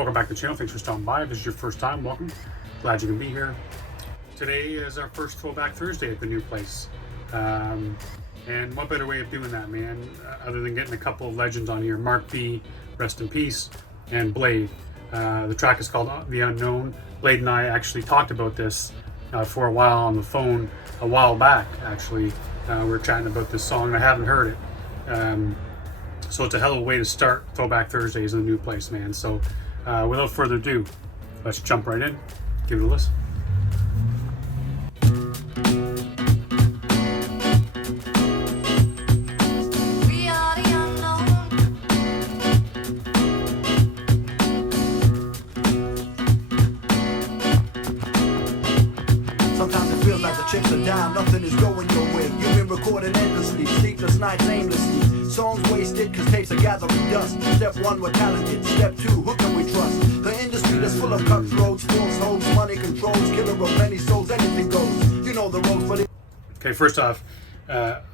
Welcome back to the channel. Thanks for stopping by. If this is your first time, welcome. Glad you can be here. Today is our first Throwback Thursday at the new place. And what better way of doing that, man, other than getting a couple of legends on here. Mark B, rest in peace, and Blade. The track is called The Unknown. Blade and I actually talked about this for a while on the phone a while back, actually. We were chatting about this song, and I haven't heard it. So it's a hell of a way to start Throwback Thursdays in a new place, man. So without further ado, let's jump right in, give it a listen. Sometimes it feels like the chips are down, nothing is going your way. You've been recording endlessly, sleepless nights aimlessly. Songs wasted cause tapes are gathering dust. Step one, we're talented. Step two, who can we trust? The industry that's full of cutthroats, false hopes, money controls, killer of many souls, anything goes. You know the ropes, but Okay, first off,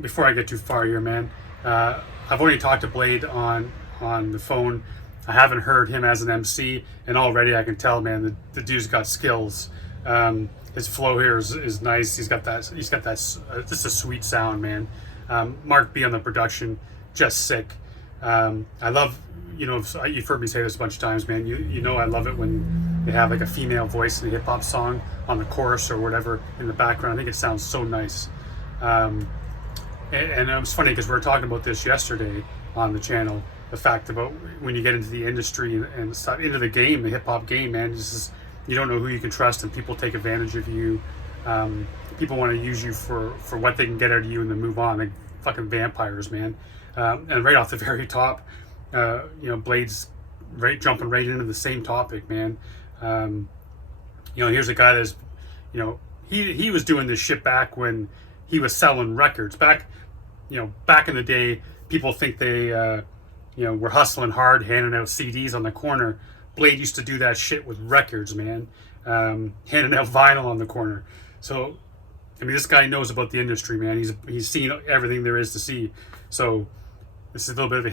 before I get too far here, man, I've already talked to Blade on the phone. I haven't heard him as an MC, and already I can tell, man, the dude's got skills. His flow here is nice. He's got that just a sweet sound, man. Mark B on the production, just sick. I love, you've heard me say this a bunch of times, man. You know I love it when they have like a female voice in a hip hop song on the chorus or whatever in the background. I think it sounds so nice. And it was funny because we were talking about this yesterday on the channel. The fact about when you get into the industry and start into the game, the hip hop game, man, you don't know who you can trust, and people take advantage of you. People want to use you for what they can get out of you and then move on. Like fucking vampires, man. And right off the very top, Blade's jumping right into the same topic, man. Here's a guy that's, he was doing this shit back when he was selling records. Back in the day, people think they, were hustling hard, handing out CDs on the corner. Blade used to do that shit with records, man. Handing out vinyl on the corner. So, this guy knows about the industry, man. He's seen everything there is to see. So, this is a little bit of a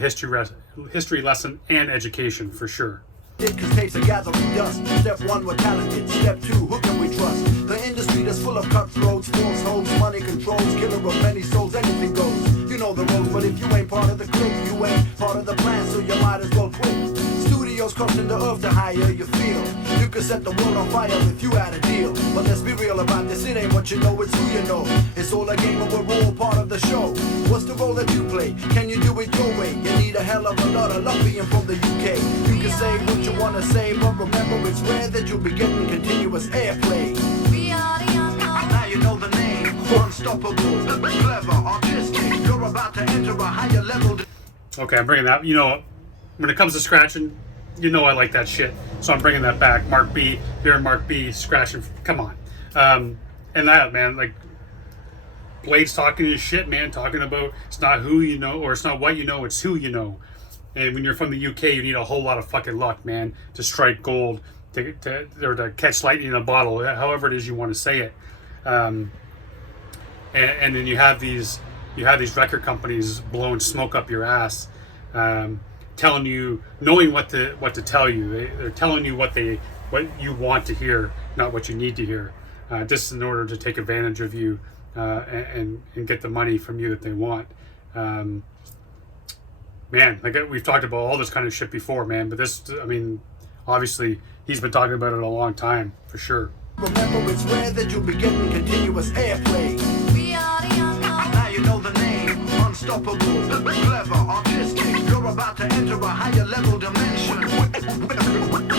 history lesson and education for sure. Cause tapes are gathering dust. Step one, we're talented. Step two, who can we trust? The industry that's full of cutthroats, false hopes, money controls, killer of many souls, anything goes. You know the ropes, but if you ain't part of the clique, you ain't part of the plan, so you might as well quit. Studios crossing the earth to hire you feel. You could set the world on fire if you had a deal. But let's be real about this, it ain't what you know, it's who you know. It's all a game and we're all part of the show. What's the role that you play? Can you do it your way? You need a hell of a lot of luck being from the UK. You can say what you wanna say, but remember it's rare that you'll be getting continuous airplay. We are the unknown. Now you know the name, unstoppable, clever, artistic. You're about to enter a higher level. Okay, I'm bringing that. When it comes to scratching, I like that shit. So I'm bringing that back. Mark B, here, Mark B, scratching. Come on. And that, man, like, Blade's talking his shit, man, talking about it's not who you know, or it's not what you know, it's who you know. And when you're from the UK, you need a whole lot of fucking luck, man, to strike gold, to catch lightning in a bottle, however it is you want to say it. And then you have these record companies blowing smoke up your ass, telling you, knowing what to tell you. They're telling you what you want to hear, not what you need to hear. Just in order to take advantage of you and get the money from you that they want. Man, like we've talked about all this kind of shit before, man. But this, obviously he's been talking about it a long time, for sure. Remember, it's rare that you'll be getting continuous airplay. We are the unknown. Now you know the name, unstoppable, clever, artistic. You're about to enter a higher level dimension.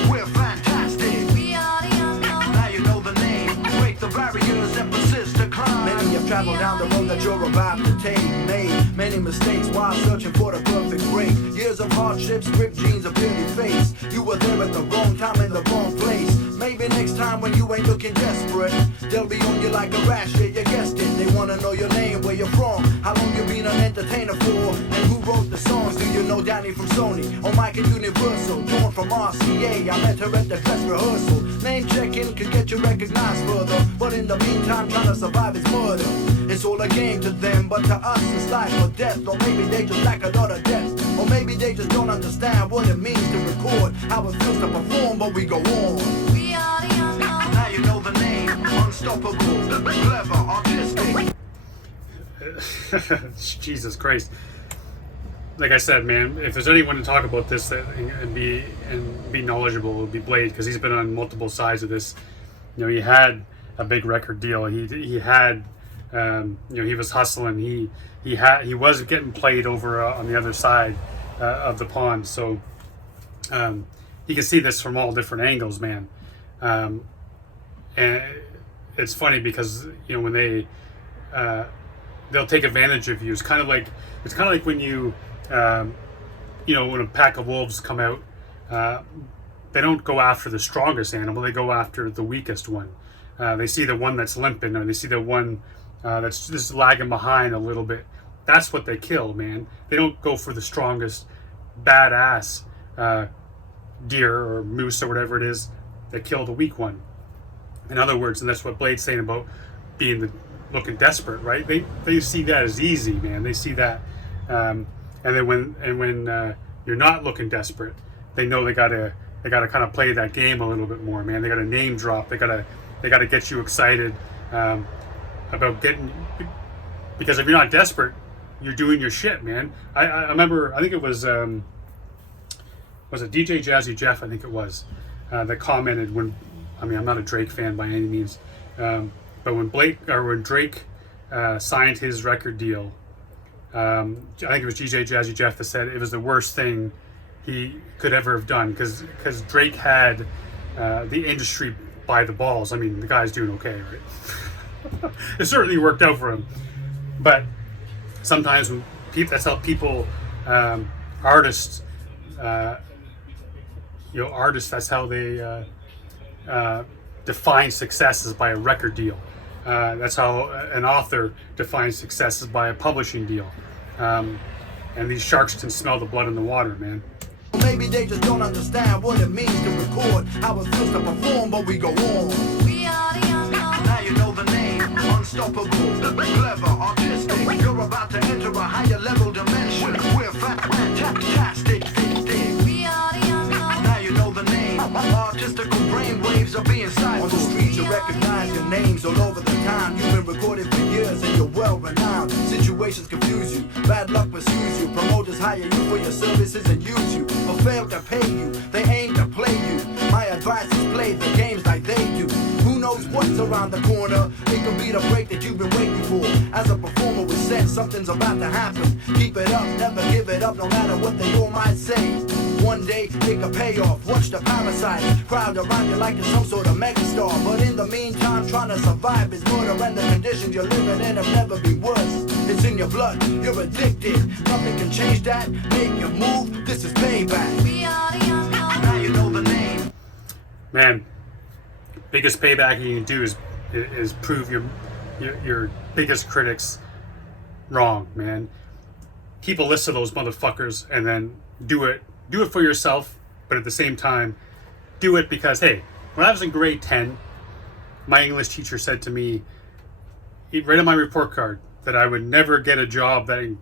We're fantastic. We are the unknown. Now you know the name, break the barriers and persist to climb. Many have traveled down the road that you're about to take. Made many mistakes while searching for the perfect break. Years of hardships, ripped jeans, a pretty face. You were there at the wrong time in the wrong place. Maybe next time when you ain't looking desperate, they'll be on you like a rash, yeah, you guessed it. They wanna know your name, where you're from, how long you been an entertainer for, and who wrote the songs. Do you know Danny from Sony, or Mike and Universal? Dawn from RCA, I met her at the dress rehearsal. Name checking could get you recognized further, but in the meantime trying to survive is murder. It's all a game to them, but to us it's life or death, or maybe they just lack a lot of depth. Or maybe they just don't understand what it means to record, how it feels to perform, but we go on. We are the unknown. Now you know the name, unstoppable, clever, artistic. Jesus Christ. Like I said, man, if there's anyone to talk about this and be knowledgeable, it would be Blade, because he's been on multiple sides of this. You know, he had a big record deal. He had, you know, he was hustling. He was getting played over on the other side of the pond. So you can see this from all different angles, man. And it's funny because, you know, when they'll take advantage of you. It's kind of like when you know, when a pack of wolves come out, they don't go after the strongest animal. They go after the weakest one. They see the one that's limping, or they see the one that's just lagging behind a little bit. That's what they kill, man. They don't go for the strongest, badass deer or moose or whatever it is. They kill the weak one. In other words, and that's what Blade's saying about looking desperate, right? They see that as easy, man. They see that, and then when you're not looking desperate, they know they gotta kind of play that game a little bit more, man. They gotta name drop. They gotta get you excited about getting, because if you're not desperate, you're doing your shit, man. I remember, I think it was it DJ Jazzy Jeff? I think it was that commented when, I mean, I'm not a Drake fan by any means, but when Drake signed his record deal, I think it was DJ Jazzy Jeff that said it was the worst thing he could ever have done, because Drake had the industry by the balls. I mean, the guy's doing okay, right? It certainly worked out for him, but sometimes when that's how people, artists, you know, artists, that's how they define success, is by a record deal. That's how an author defines success, is by a publishing deal. And these sharks can smell the blood in the water, man. Maybe they just don't understand what it means to record, how it feels to perform, but we go on. We are the unknown. Now you know the name, unstoppable, clever, artistic. You're about to enter a higher level dimension. We're fantastic. We are the unknown. Now you know the name, artistical brainwaves are being silenced. On the streets you recognize your names all over the time. You've been recorded for years and you're well renowned. Situations confuse you, bad luck pursues you. Promoters hire you for your services and use you, but fail to pay you. They aim to play you. My advice is play the games like they do. Who knows what's around the corner? It could be the break that you've been waiting for. As a performer with sense, something's about to happen. Keep it up, never give it up, no matter what they all might say. One day it could pay off. Watch the parasite crowd around you like it's some sort of megastar. But in the meantime, trying to survive is murder, and the conditions you're living in have never been worse. It's in your blood, you're addicted. Nothing can change that. Make your move. This is payback. We are the unknown. Now you know the name. Man, biggest payback you can do is prove your biggest critics wrong, man. Keep a list of those motherfuckers and then do it for yourself, but at the same time, do it because, hey, when I was in grade 10, my English teacher said to me, right on my report card, that I would never get a job that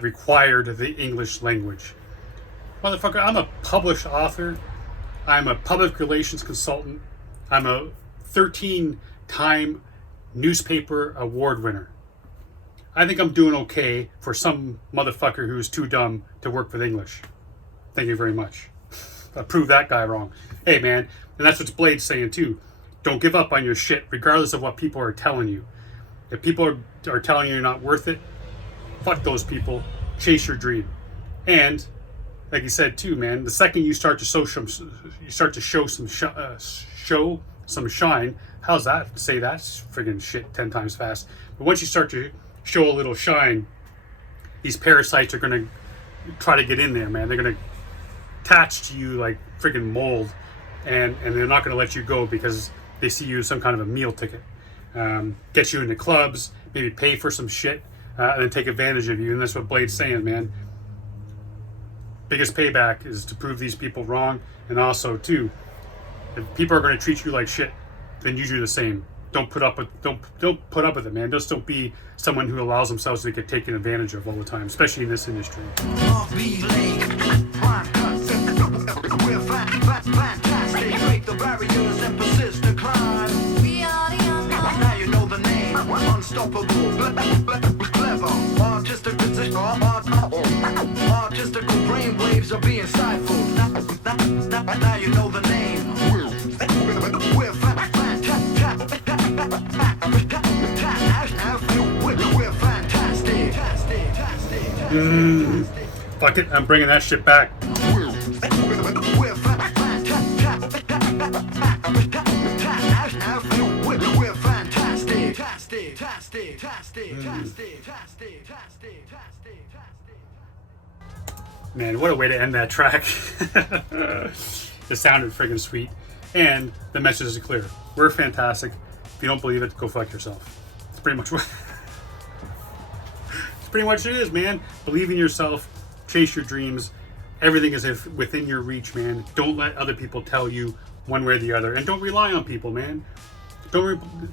required the English language. Motherfucker, I'm a published author. I'm a public relations consultant. I'm a 13-time newspaper award winner. I think I'm doing okay for some motherfucker who's too dumb to work with English. Thank you very much. I proved that guy wrong. Hey, man, and that's what Blade's saying too. Don't give up on your shit, regardless of what people are telling you. If people are telling you you're not worth it, fuck those people. Chase your dream. And like you said too, man, the second you start to show some shine. How's that? Say that friggin' shit 10 times fast. But once you start to show a little shine, these parasites are gonna try to get in there, man. They're gonna attach to you like friggin' mold, and they're not gonna let you go because they see you as some kind of a meal ticket. Get you into clubs, maybe pay for some shit, and then take advantage of you. And that's what Blade's saying, man. Biggest payback is to prove these people wrong, and also too, if people are going to treat you like shit, then you do the same. don't put up with it, man. Just don't be someone who allows themselves to get taken advantage of all the time, especially in this industry. Fantastic, break the barriers and persist to climb. We are the unknown. Now you know the name, unstoppable, clever, artistic position, artistical brainwaves are being stifled. Now you know the name. We're fantastic. Fuck it, I'm bringing that shit back. We're Man, what a way to end that track. It sounded friggin' sweet. And the message is clear. We're fantastic. If you don't believe it, go fuck yourself. It's pretty much what it's pretty much it is, man. Believe in yourself, chase your dreams. Everything is within your reach, man. Don't let other people tell you one way or the other. And don't rely on people, man.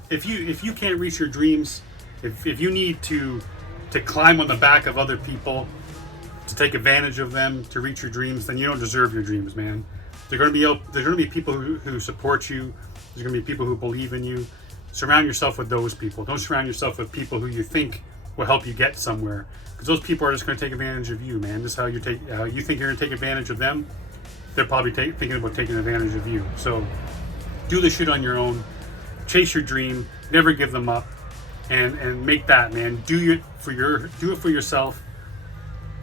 If you can't reach your dreams, if you need to climb on the back of other people, to take advantage of them, to reach your dreams, then you don't deserve your dreams, man. There's going to be people who support you. There's going to be people who believe in you. Surround yourself with those people. Don't surround yourself with people who you think will help you get somewhere, because those people are just going to take advantage of you, man. This is how you think you're going to take advantage of them. They're probably thinking about taking advantage of you. So do the shit on your own. Chase your dream. Never give them up. And make that, man. Do it for yourself.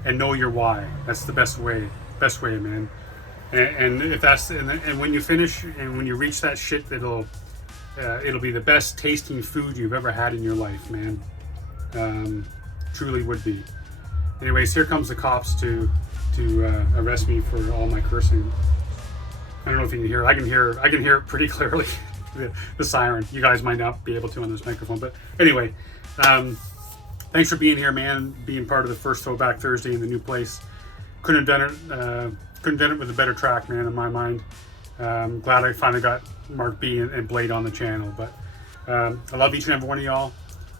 And know your why. That's the best way, man. And if that's and when you finish and when you reach that shit, it'll be the best tasting food you've ever had in your life, man. Truly would be. Anyways, here comes the cops to arrest me for all my cursing. I don't know if you can hear it. I can hear it pretty clearly. the siren. You guys might not be able to on this microphone, but anyway. Thanks for being here, man. Being part of the first Throwback Thursday in the new place. Couldn't have done it with a better track, man. In my mind, glad I finally got Mark B and Blade on the channel. But I love each and every one of y'all.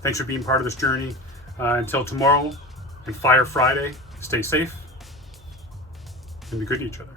Thanks for being part of this journey. Until tomorrow and Fire Friday. Stay safe and be good to each other.